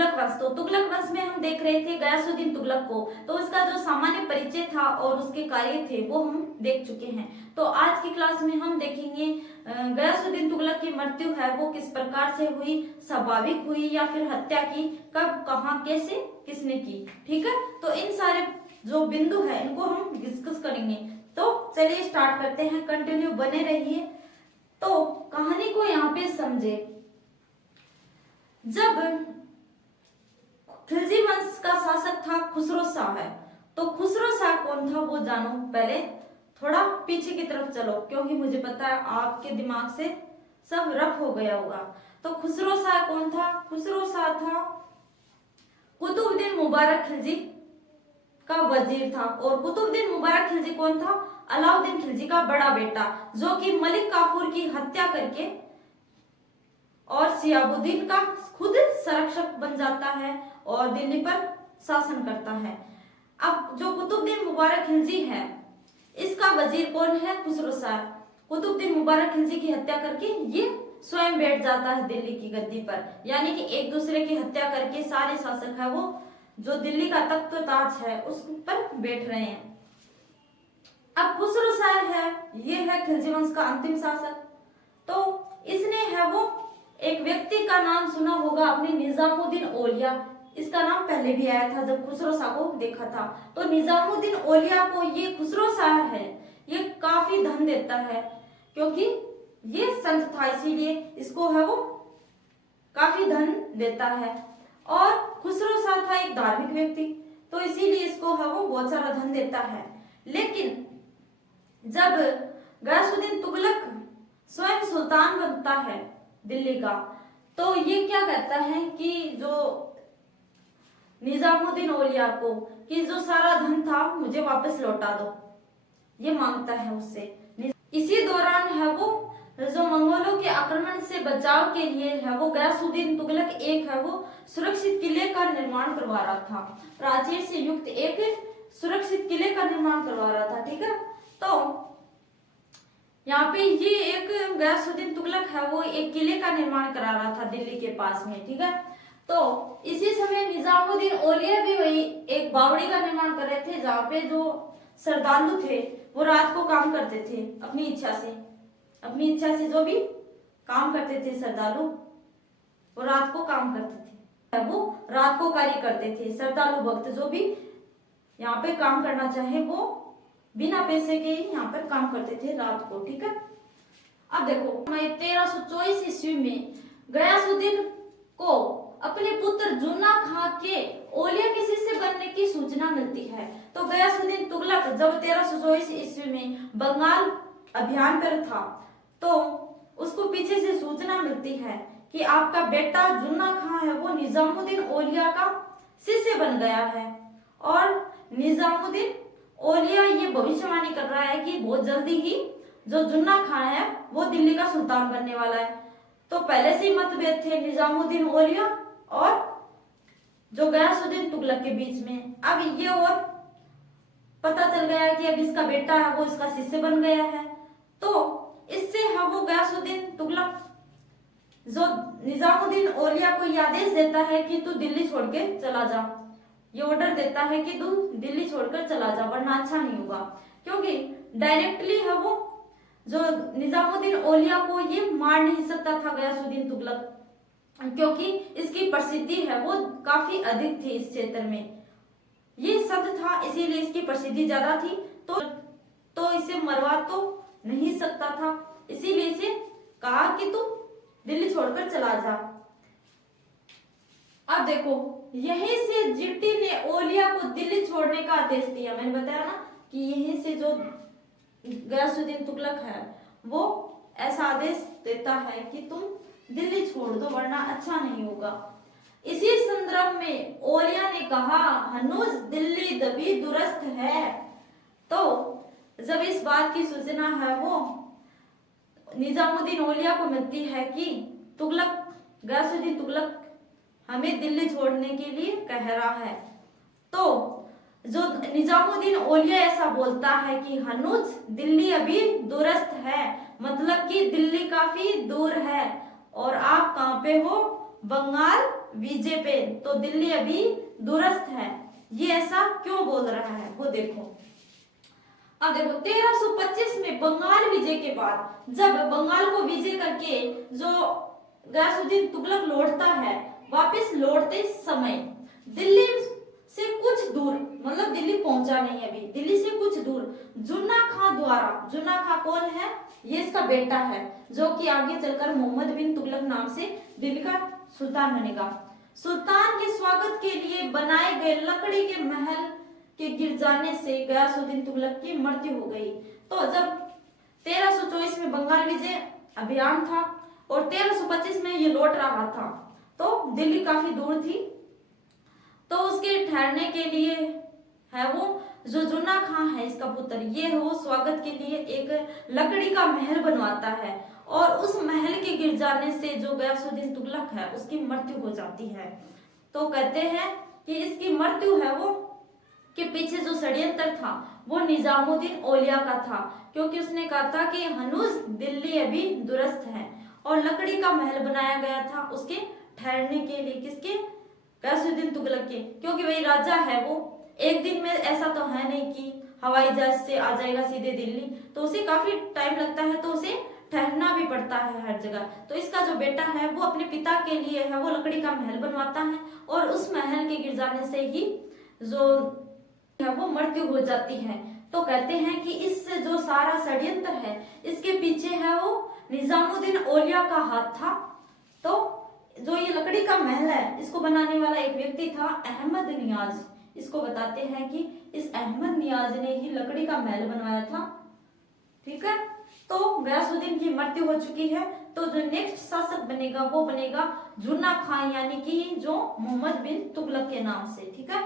तुगलक वंश। तो तुगलक वंश में हम देख रहे थे गयासुद्दीन तुगलक को, तो उसका जो सामान्य परिचय था और उसके कार्य थे वो हम देख चुके हैं। तो आज की क्लास में हम देखेंगे गयासुद्दीन तुगलक की मृत्यु है वो किस प्रकार से हुई, स्वाभाविक हुई या फिर हत्या की, कब, कहाँ, कैसे, किसने की। ठीक है, तो इन सारे जो बिंदु है इनको हम डिस्कस करेंगे। तो चलिए स्टार्ट करते हैं, कंटिन्यू बने रहिए। तो कहानी को यहाँ पे समझे। जब खिलजी वंश का शासक था खुसरो शाह है, तो खुसरो शाह कौन था वो जानो। पहले थोड़ा पीछे की तरफ चलो, क्योंकि मुझे पता है आपके दिमाग से सब रफ हो गया होगा। तो खुसरो शाह कौन था? खुसरो शाह था कुतुबुद्दीन मुबारक खिलजी का वजीर था। और कुतुबुद्दीन मुबारक खिलजी कौन था? अलाउद्दीन खिलजी का बड़ा बेटा, जो कि मलिक काफूर की हत्या करके और शिहाबुद्दीन का खुद संरक्षक बन जाता है और दिल्ली पर शासन करता है। अब जो कुतुबुद्दीन मुबारक खिलजी है, इसका वजीर कौन है? खुसरो शाह। कुतुबुद्दीन मुबारक खिलजी की हत्या करके ये स्वयं बैठ जाता है दिल्ली की गद्दी पर, यानी कि एक दूसरे की हत्या करके सारे शासक है वो जो दिल्ली का तख्त ताज है उस पर बैठ रहे हैं। अब खुसरो शाह है, ये है खिलजी वंश का अंतिम शासक। तो इसने है वो एक व्यक्ति का नाम सुना होगा आपने, निजामुद्दीन औलिया। इसका नाम पहले भी आया था जब खुसरो शाह को देखा था। तो निजामुद्दीन औलिया को ये खुसरो शाह है ये काफी धन देता है, क्योंकि ये संत था इसीलिए इसको है वो काफी धन देता है। और खुसरो शाह था एक धार्मिक व्यक्ति, तो इसीलिए इसको है वो बहुत सारा धन देता है। लेकिन जब गयासुद्दीन तुगलक स्वयं सुल्तान बनता है दिल्ली का, तो ये क्या कहता है कि जो निजामुद्दीन औलिया को कि जो सारा धन था मुझे वापस लौटा दो, ये मांगता है उससे। इसी दौरान है वो जो मंगोलों के आक्रमण से बचाव के लिए है वो गयासुद्दीन तुगलक एक है वो सुरक्षित किले का निर्माण करवा रहा था, प्राचीर से युक्त एक सुरक्षित किले का निर्माण करवा रहा था। ठीक है, तो यहाँ पे ये एक गयासुद्दीन तुगलक है वो एक किले का निर्माण करा रहा था दिल्ली के पास में। ठीक है, तो इसी समय निजामुद्दीन औलिया भी वही एक बावड़ी का निर्माण कर रहे थे, जहाँ पे जो श्रद्धालु थे वो रात को काम करते थे अपनी इच्छा से जो भी काम करते थे श्रद्धालु, वो रात को काम करते थे, वो रात को कार्य करते थे। श्रद्धालु भक्त जो भी यहाँ पे काम करना चाहे वो बिना पैसे के यहाँ पर काम करते थे रात को। ठीक है, अब देखो 1324 ईस्वी में गयासुद्दीन को अपने पुत्र जुन्ना खां के औलिया के शिष्य बनने की सूचना मिलती है। तो गयासुद्दीन तुगलक जब 1324 ईस्वी में बंगाल अभियान पर था, तो उसको पीछे से सूचना मिलती है कि आपका बेटा जुन्ना खां है वो निजामुद्दीन औलिया का शिष्य बन गया है। और निजामुद्दीन औलिया ये भविष्यवाणी कर रहा है कि बहुत जल्दी ही जो जुन्ना खां है वो दिल्ली का सुल्तान बनने वाला है। तो पहले से ही मतभेद थे निजामुद्दीन औलिया और जो गयासुद्दीन तुगलक के बीच में। अब ये और पता चल गया है कि अब इसका बेटा है वो इसका शिष्य बन गया है। तो इससे है वो गयासुद्दीन तुगलक जो निजामुद्दीन औलिया को ये आदेश देता है कि तू दिल्ली छोड़ के चला जा, ये ऑर्डर देता है कि तू दिल्ली छोड़कर चला जा, वरना अच्छा नहीं होगा। क्योंकि डायरेक्टली है वो जो निजामुद्दीन औलिया को ये मार नहीं सकता था गयासुद्दीन तुगलक, क्योंकि इसकी प्रसिद्धि है वो काफी अधिक थी इस क्षेत्र में। ये संत था इसीलिए इसकी प्रसिद्धि ज्यादा थी, तो इसे मरवा तो नहीं सकता था, इसीलिए इसे कहा कि तू दिल्ली छोड़कर चला जा। अब देखो यहीं से जीटी ने औलिया को दिल्ली छोड़ने का आदेश दिया। मैंने बताया ना कि यहीं से जो गयासुद्दीन तुगलक है वो ऐसा आदेश देता है कि तुम दिल्ली छोड़ दो, वरना अच्छा नहीं होगा। इसी संदर्भ में औलिया ने कहा हनुज दिल्ली दबी दुरस्त है। तो जब इस बात की सूचना है वो निजामुद्दीन औलिया को मिलती है कि गयासुद्दीन तुगलक हमें दिल्ली छोड़ने के लिए कह रहा है, तो जो निजामुद्दीन औलिया ऐसा बोलता है कि हनुज दिल्ली अभी दुरस्त है, मतलब कि दिल्ली काफी दूर है और आप कहाँ पे हो? बंगाल विजय पे, तो दिल्ली अभी दुरस्त है। ये ऐसा क्यों बोल रहा है वो देखो। अब देखो 1325 में बंगाल विजय के बाद, जब बंगाल को विजय करके जो गयासुद्दीन तुगलक लौटता है, वापस लौटते समय दिल्ली से कुछ दूर, मतलब दिल्ली पहुंचा नहीं अभी, दिल्ली से कुछ दूर जुन्ना खां द्वारा, जुन्ना खां कौन है, ये इसका बेटा है जो कि आगे चलकर मोहम्मद बिन तुगलक नाम से दिल्ली का सुल्तान बनेगा। सुल्तान के स्वागत के लिए बनाए गए लकड़ी के महल के गिर जाने से गयासुद्दीन तुगलक की मृत्यु हो गई। तो जब 1324 में बंगाल विजय अभियान था और 1325 में ये लौट रहा था, तो दिल्ली काफी दूर थी, तो उसके ठहरने के लिए है वो जो जुन्ना खां है इसका पुत्र, ये वो स्वागत के लिए एक लकड़ी का महल बनवाता है और उस महल के गिर जाने से जो गयासुद्दीन तुगलक है उसकी मृत्यु हो जाती है। तो कहते हैं कि इसकी मृत्यु है वो के पीछे जो षड्यंत्र था वो निजामुद्दीन औलिया का था, क्योंकि उसने कहा था कि हनूज दिल्ली अभी दुरस्त है और लकड़ी का महल बनाया गया था उसके ठहरने के लिए, किसके, गयासुद्दीन तुगलक के, क्योंकि वही राजा है वो एक दिन में ऐसा तो है नहीं कि हवाई जहाज से आ जाएगा सीधे दिल्ली, तो उसे काफी टाइम लगता है, तो उसे ठहरना भी पड़ता है हर जगह। तो इसका जो बेटा है वो अपने पिता के लिए है वो लकड़ी का महल बनवाता है और उस महल के गिर जाने से ही जो है वो मृत्यु हो जाती है। तो कहते हैं कि इस जो सारा षड्यंत्र है इसके पीछे है वो निजामुद्दीन औलिया का हाथ था। तो जो ये लकड़ी का महल है इसको बनाने वाला एक व्यक्ति था अहमद नियाज। इसको बताते हैं कि इस अहमद नियाज ने ही लकड़ी का महल बनवाया था। ठीक है, तो गयासुद्दीन की मृत्यु हो चुकी है, तो जो नेक्स्ट शासक बनेगा वो बनेगा जुन्ना खां, यानी कि जो मोहम्मद बिन तुगलक के नाम से। ठीक है।